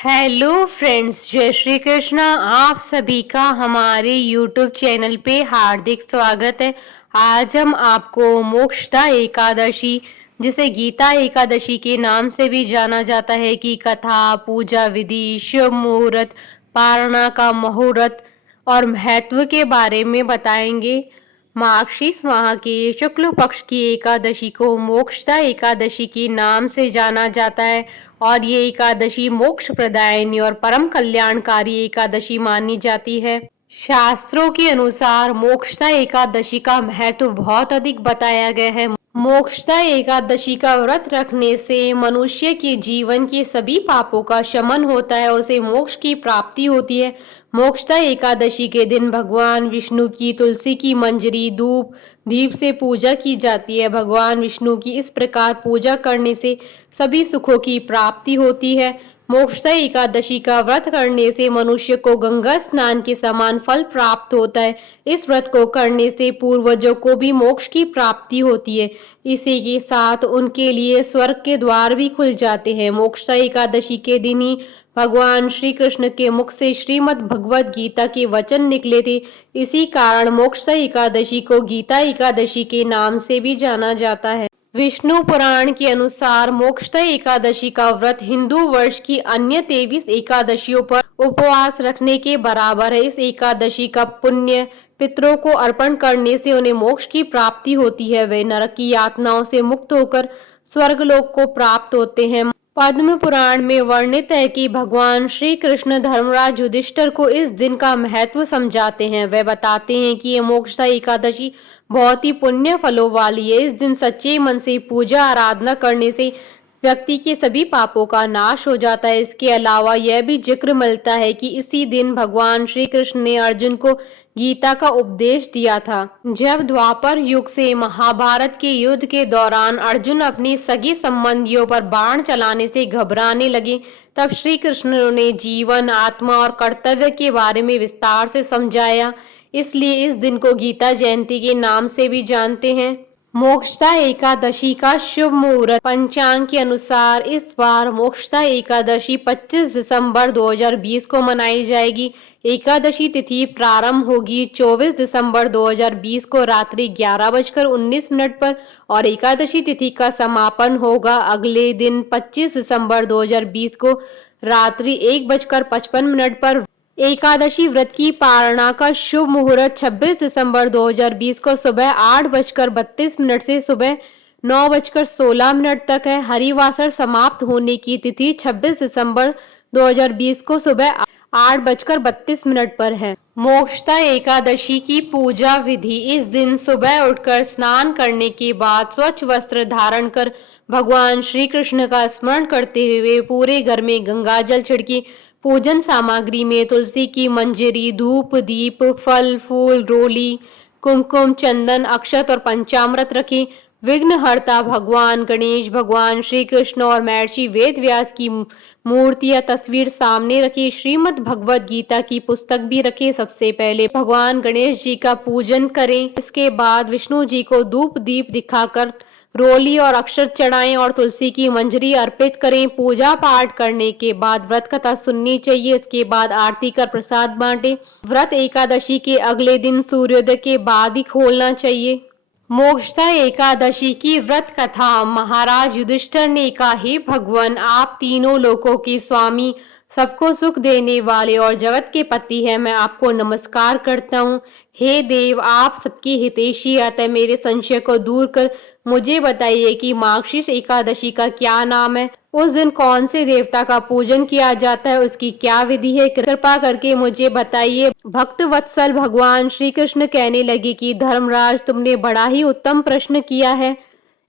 Hello friends, जय श्री कृष्णा। आप सभी का हमारे यूट्यूब चैनल पे हार्दिक स्वागत है। आज हम आपको मोक्षदा एकादशी, जिसे गीता एकादशी के नाम से भी जाना जाता है, की कथा, पूजा विधि, शुभ मुहूर्त, पारणा का मुहूर्त और महत्व के बारे में बताएंगे। मार्गशीर्ष माह के शुक्ल पक्ष की एकादशी को मोक्षदा एकादशी के नाम से जाना जाता है और ये एकादशी मोक्ष प्रदायिनी और परम कल्याणकारी एकादशी मानी जाती है। शास्त्रों के अनुसार मोक्षदा एकादशी का महत्व बहुत अधिक बताया गया है। मोक्षदा एकादशी का व्रत रखने से मनुष्य के जीवन के सभी पापों का शमन होता है और उसे मोक्ष की प्राप्ति होती है। मोक्षदा एकादशी के दिन भगवान विष्णु की तुलसी की मंजरी, धूप, दीप से पूजा की जाती है। भगवान विष्णु की इस प्रकार पूजा करने से सभी सुखों की प्राप्ति होती है। मोक्षदा एकादशी का व्रत करने से मनुष्य को गंगा स्नान के समान फल प्राप्त होता है। इस व्रत को करने से पूर्वजों को भी मोक्ष की प्राप्ति होती है। इसी के साथ उनके लिए स्वर्ग के द्वार भी खुल जाते हैं। मोक्षदा एकादशी के दिन ही भगवान श्री कृष्ण के मुख से श्रीमद् भगवद गीता के वचन निकले थे। इसी कारण मोक्षदा एकादशी को गीता एकादशी के नाम से भी जाना जाता है। विष्णु पुराण के अनुसार मोक्षदा एकादशी का व्रत हिंदू वर्ष की अन्य 23 एकादशियों पर उपवास रखने के बराबर है। इस एकादशी का पुण्य पितरों को अर्पण करने से उन्हें मोक्ष की प्राप्ति होती है। वे नरक की यातनाओं से मुक्त होकर स्वर्गलोक को प्राप्त होते हैं। पद्म पुराण में वर्णित है कि भगवान श्री कृष्ण धर्मराज युधिष्ठिर को इस दिन का महत्व समझाते हैं। वे बताते हैं कि ये मोक्षदा एकादशी बहुत ही पुण्य फलों वाली है। इस दिन सच्चे मन से पूजा आराधना करने से व्यक्ति के सभी पापों का नाश हो जाता है। इसके अलावा यह भी जिक्र मिलता है कि इसी दिन भगवान श्री कृष्ण ने अर्जुन को गीता का उपदेश दिया था। जब द्वापर युग से महाभारत के युद्ध के दौरान अर्जुन अपनी सगी संबंधियों पर बाण चलाने से घबराने लगे, तब श्री कृष्ण ने जीवन, आत्मा और कर्तव्य के बारे में विस्तार से समझाया। इसलिए इस दिन को गीता जयंती के नाम से भी जानते हैं। मोक्षदा एकादशी का शुभ मुहूर्त। पंचांग के अनुसार इस बार मोक्षदा एकादशी 25 दिसंबर 2020 को मनाई जाएगी। एकादशी तिथि प्रारंभ होगी 24 दिसंबर 2020 को रात्रि 11:19 पर और एकादशी तिथि का समापन होगा अगले दिन 25 दिसंबर 2020 को रात्रि 1:55 पर। एकादशी व्रत की पारणा का शुभ मुहूर्त 26 दिसंबर 2020 को सुबह 8:32 से सुबह 9:16 तक है। हरिवासर समाप्त होने की तिथि 26 दिसंबर 2020 को सुबह 8:32 पर है। मोक्षदा एकादशी की पूजा विधि। इस दिन सुबह उठकर स्नान करने के बाद स्वच्छ वस्त्र धारण कर भगवान श्री कृष्ण का स्मरण करते हुए पूरे घर में गंगा जल छिड़के। पूजन सामग्री में तुलसी की मंजरी, धूप, दीप, फल, फूल, रोली, कुमकुम, चंदन, अक्षत और पंचामृत रखें। विघ्नहर्ता भगवान गणेश, भगवान श्री कृष्ण और महर्षि वेद व्यास की मूर्ति या तस्वीर सामने रखी। श्रीमद् भगवद गीता की पुस्तक भी रखें। सबसे पहले भगवान गणेश जी का पूजन करें। इसके बाद विष्णु जी को धूप दीप दिखाकर रोली और अक्षत चढ़ाएं और तुलसी की मंजरी अर्पित करें। पूजा पाठ करने के बाद व्रत कथा सुननी चाहिए। इसके बाद आरती कर प्रसाद बांटें। व्रत एकादशी के अगले दिन सूर्योदय के बाद ही खोलना चाहिए। मोक्षदा एकादशी की व्रत कथा। महाराज युधिष्ठिर ने कहा, हे भगवान, आप तीनों लोकों के स्वामी, सबको सुख देने वाले और जगत के पति हैं। मैं आपको नमस्कार करता हूँ। हे देव, आप सबके हितैषी, अतः मेरे संशय को दूर कर मुझे बताइए कि मार्गशीर्ष एकादशी का क्या नाम है, उस दिन कौन से देवता का पूजन किया जाता है, उसकी क्या विधि है, कृपा करके मुझे बताइए। भक्त वत्सल भगवान श्री कृष्ण कहने लगे कि धर्मराज, तुमने बड़ा ही उत्तम प्रश्न किया है।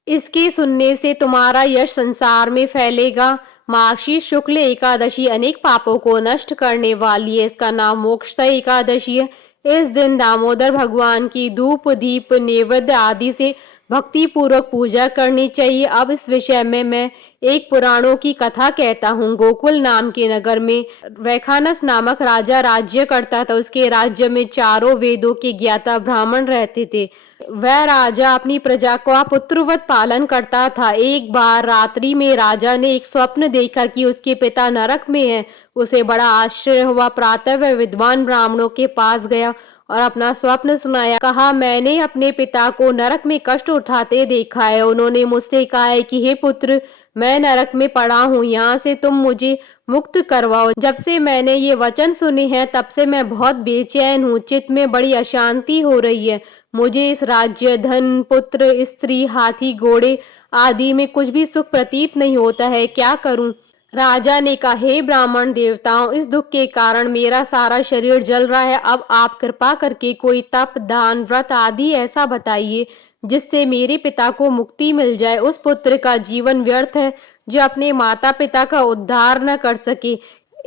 इसके सुनने से तुम्हारा यश संसार में फैलेगा। मार्गशीर्ष शुक्ल एकादशी अनेक पापों को नष्ट करने वाली है। इसका नाम मोक्षदा एकादशी है। इस दिन दामोदर भगवान की धूप, दीप, नैवेद्य आदि से भक्ति पूर्वक पूजा करनी चाहिए। अब इस विषय में मैं एक पुराणों की कथा कहता हूँ। गोकुल नाम के नगर में वैखानस नामक राजा राज्य करता था। उसके राज्य में चारों वेदों के ज्ञाता ब्राह्मण रहते थे। वह राजा अपनी प्रजा का पुत्रवत पालन करता था। एक बार रात्रि में राजा ने एक स्वप्न देखा कि उसके पिता नरक में है। उसे बड़ा आश्चर्य हुआ। प्रातः वह विद्वान ब्राह्मणों के पास गया और अपना स्वप्न सुनाया। कहा, मैंने अपने पिता को नरक में कष्ट उठाते देखा है। उन्होंने मुझसे कहा है कि हे पुत्र, मैं नरक में पड़ा हूँ, यहाँ से तुम मुझे मुक्त करवाओ। जब से मैंने ये वचन सुने हैं तब से मैं बहुत बेचैन हूँ। चित्त में बड़ी अशांति हो रही है। मुझे इस राज्य, धन, पुत्र, स्त्री, हाथी, घोड़े आदि में कुछ भी सुख प्रतीत नहीं होता है। क्या करूं? राजा ने कहा, हे ब्राह्मण देवताओं, इस दुख के कारण मेरा सारा शरीर जल रहा है। अब आप कृपा करके कोई तप, दान, व्रत आदि ऐसा बताइए जिससे मेरे पिता को मुक्ति मिल जाए। उस पुत्र का जीवन व्यर्थ है जो अपने माता पिता का उद्धार न कर सके।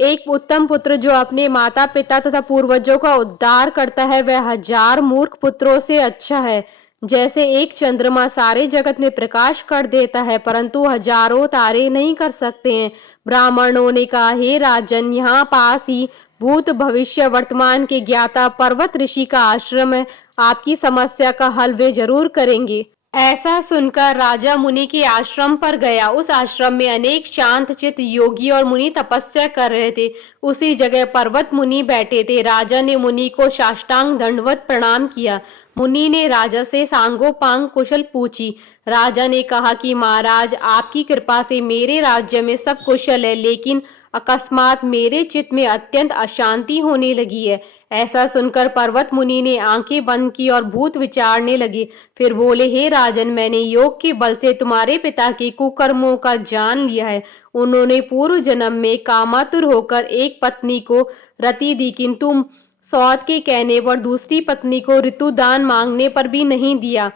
एक उत्तम पुत्र जो अपने माता पिता तथा पूर्वजों का उद्धार करता है वह 1000 मूर्ख पुत्रों से अच्छा है। जैसे एक चंद्रमा सारे जगत में प्रकाश कर देता है परंतु हजारों तारे नहीं कर सकते हैं। ब्राह्मणों ने कहा, हे राजन, यहाँ पास ही भूत, भविष्य, वर्तमान के ज्ञाता पर्वत ऋषि का आश्रम है। आपकी समस्या का हल वे जरूर करेंगे। ऐसा सुनकर राजा मुनि के आश्रम पर गया। उस आश्रम में अनेक शांत चित्त योगी और मुनि तपस्या कर रहे थे। उसी जगह पर्वत मुनि बैठे थे। राजा ने मुनि को साष्टांग दंडवत प्रणाम किया। मुनि ने राजा से सांगोपांग कुशल पूछी। राजा ने कहा कि महाराज, आपकी कृपा से मेरे राज्य में सब कुशल है, लेकिन अकस्मात मेरे चित्त में अत्यंत अशांति होने लगी है। ऐसा सुनकर पर्वत मुनि ने आंखें बंद की और भूत विचारने लगे। फिर बोले, हे राजन, मैंने योग के बल से तुम्हारे पिता के कुकर्मों का जान लिया है। उन्होंने पूर्व जन्म में कामातुर होकर एक पत्नी को रति दी, किंतु सौत के कहने पर दूसरी पत्नी को ऋतुदान मांगने पर भी नहीं दिया।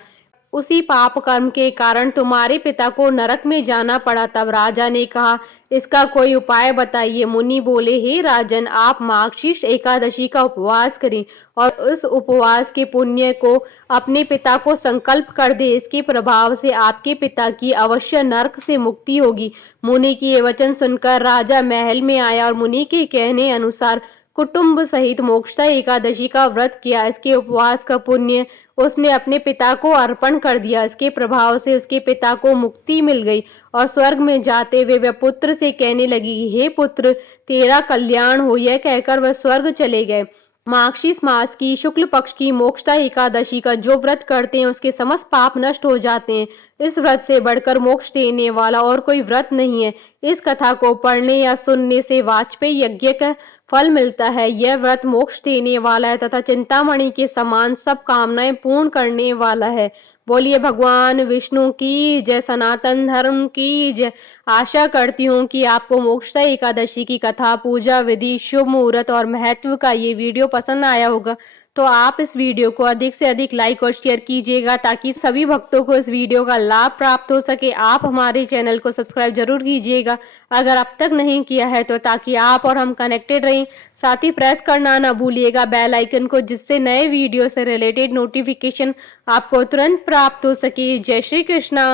उसी पाप कर्म के कारण तुम्हारे पिता को नरक में जाना पड़ा। तब राजा ने कहा, इसका कोई उपाय बताइए। मुनि बोले, हे राजन, आप मार्गशीर्ष एकादशी का उपवास करें और उस उपवास के पुण्य को अपने पिता को संकल्प कर दे। इसके प्रभाव से आपके पिता की अवश्य नरक से मुक्ति होगी। मुनि की ये वचन सुनकर राजा महल में आया और मुनि के कहने अनुसार कुटुंब सहित मोक्षदा एकादशी का व्रत किया। इसके उपवास का पुण्य उसने अपने पिता को अर्पण कर दिया। इसके प्रभाव से उसके पिता को मुक्ति मिल गई और स्वर्ग में जाते हुए वह पुत्र से कहने लगी, हे पुत्र, तेरा कल्याण हो। यह कहकर वह स्वर्ग चले गए। मार्गशीर्ष मास की शुक्ल पक्ष की मोक्षदा एकादशी का जो व्रत करते हैं उसके समस्त पाप नष्ट हो जाते हैं। इस व्रत से बढ़कर मोक्ष देने वाला और कोई व्रत नहीं है। इस कथा को पढ़ने या सुनने से वाजपेयी यज्ञ का फल मिलता है। यह व्रत मोक्ष देने वाला है तथा चिंतामणि के समान सब कामनाएं पूर्ण करने वाला है। बोलिए भगवान विष्णु की जय, सनातन धर्म की जय। आशा करती हूँ कि आपको मोक्षदा एकादशी की कथा, पूजा विधि, शुभ मुहूर्त और महत्व का ये वीडियो पसंद आया होगा। तो आप इस वीडियो को अधिक से अधिक लाइक और शेयर कीजिएगा ताकि सभी भक्तों को इस वीडियो का लाभ प्राप्त हो सके। आप हमारे चैनल को सब्सक्राइब जरूर कीजिएगा अगर अब तक नहीं किया है तो, ताकि आप और हम कनेक्टेड रहें। साथ ही प्रेस करना ना भूलिएगा बेल आइकन को, जिससे नए वीडियो से रिलेटेड नोटिफिकेशन आपको तुरंत प्राप्त हो सके। जय श्री कृष्णा।